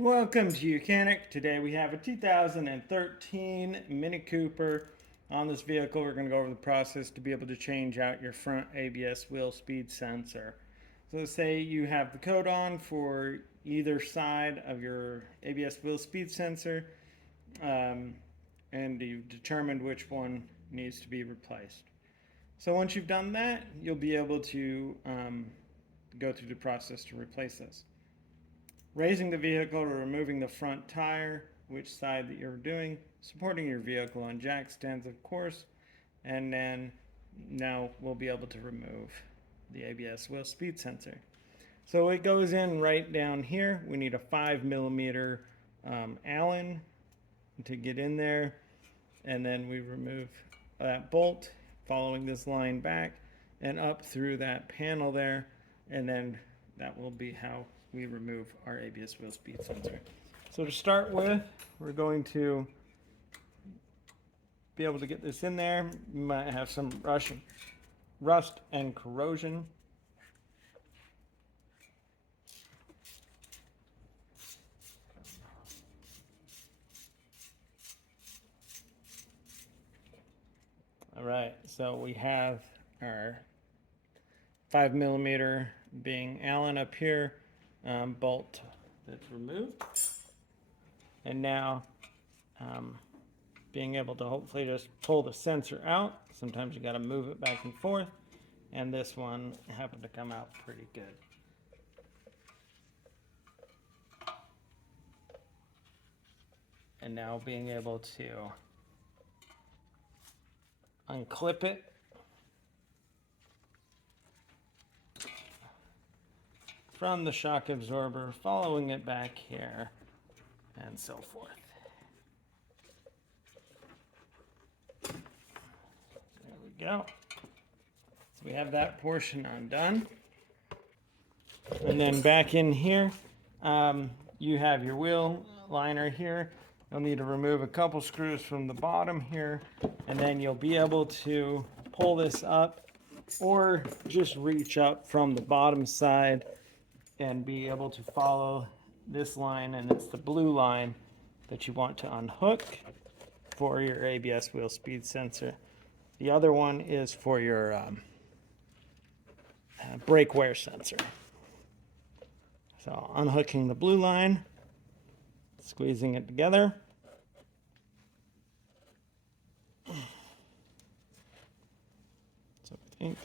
Welcome to Mechanic. Today we have a 2013 Mini Cooper. On this vehicle, we're going to go over the process to be able to change out your front ABS wheel speed sensor. So say you have the code on for either side of your ABS wheel speed sensor, and you've determined which one needs to be replaced. So once you've done that, you'll be able to go through the process to replace this. Raising the vehicle or removing the front tire, which side that you're doing, supporting your vehicle on jack stands, of course, and then now we'll be able to remove the ABS wheel speed sensor. So it goes in right down here. We need a 5mm Allen to get in there, and then we remove that bolt following this line back and up through that panel there, and then that will be how we remove our ABS wheel speed sensor. So to start with, we're going to be able to get this in there. You might have some rust and corrosion. All right, so we have our 5mm being Allen up here, bolt that's removed. And now being able to hopefully just pull the sensor out. Sometimes you got to move it back and forth, and this one happened to come out pretty good. And now being able to unclip it from the shock absorber, following it back here, and so forth. There we go. So we have that portion undone. And then back in here, you have your wheel liner here. You'll need to remove a couple screws from the bottom here, and then you'll be able to pull this up or just reach up from the bottom side and be able to follow this line, and it's the blue line that you want to unhook for your ABS wheel speed sensor. The other one is for your brake wear sensor. So unhooking the blue line, squeezing it together. So I think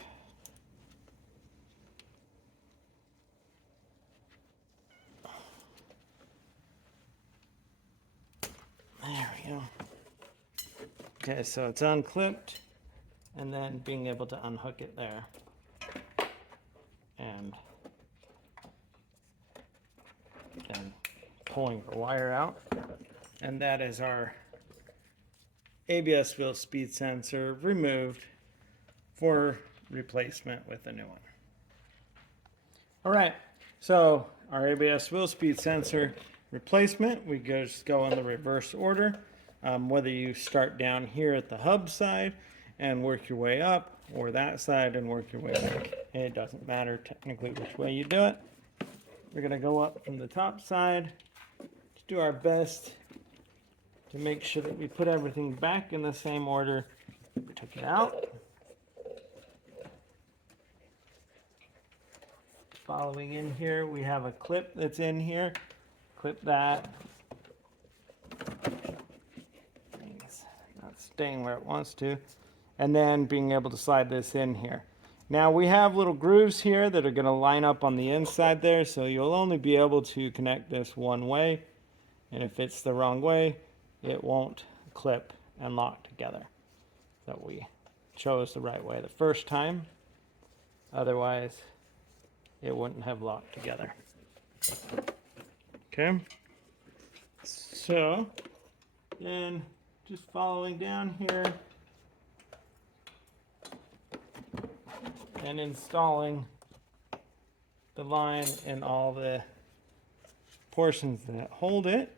there we go. Okay, so it's unclipped, and then being able to unhook it there. And pulling the wire out. And that is our ABS wheel speed sensor removed for replacement with a new one. All right, so our ABS wheel speed sensor replacement, we just go in the reverse order. Whether you start down here at the hub side and work your way up, or that side and work your way back. It doesn't matter technically which way you do it. We're going to go up from the top side to do our best to make sure that we put everything back in the same order we took it out. Following in here, we have a clip that's in here. Clip that. It's not staying where it wants to. And then being able to slide this in here. Now we have little grooves here that are going to line up on the inside there, so you'll only be able to connect this one way, and if it's the wrong way, it won't clip and lock together. So we chose the right way the first time, otherwise it wouldn't have locked together. Okay, so then just following down here and installing the line in all the portions that hold it.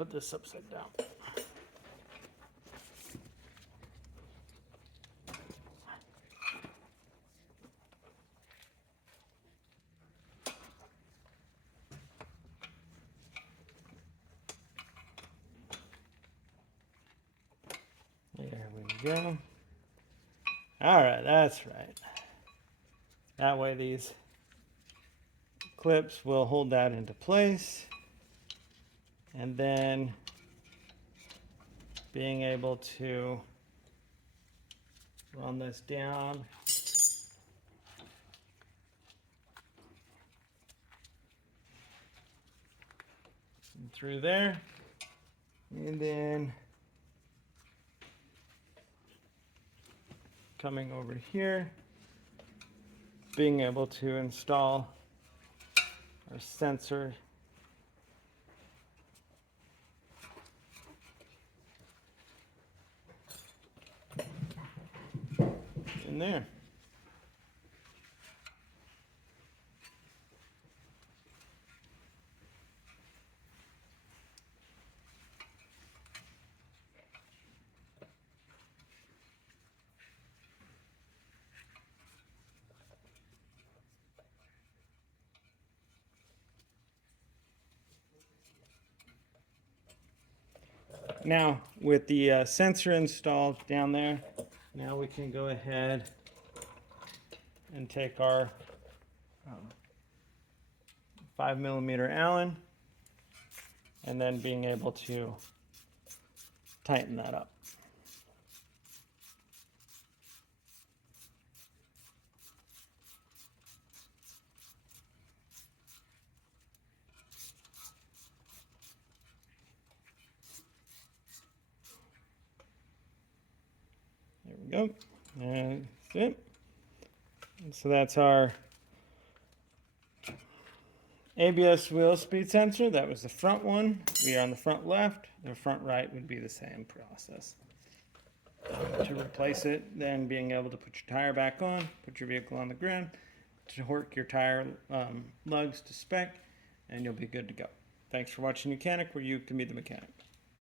put this upside down. There we go. All right, that's right. That way these clips will hold that into place. And then being able to run this down and through there. And then coming over here, being able to install our sensor in there. Now, with the sensor installed down there, now we can go ahead and take our 5mm Allen and then being able to tighten that up. There we go. And that's it. And so that's our ABS wheel speed sensor. That was the front one. We are on the front left. The front right would be the same process. To replace it, then being able to put your tire back on, put your vehicle on the ground, to torque your tire lugs to spec, and you'll be good to go. Thanks for watching Mechanic, where you can be the mechanic.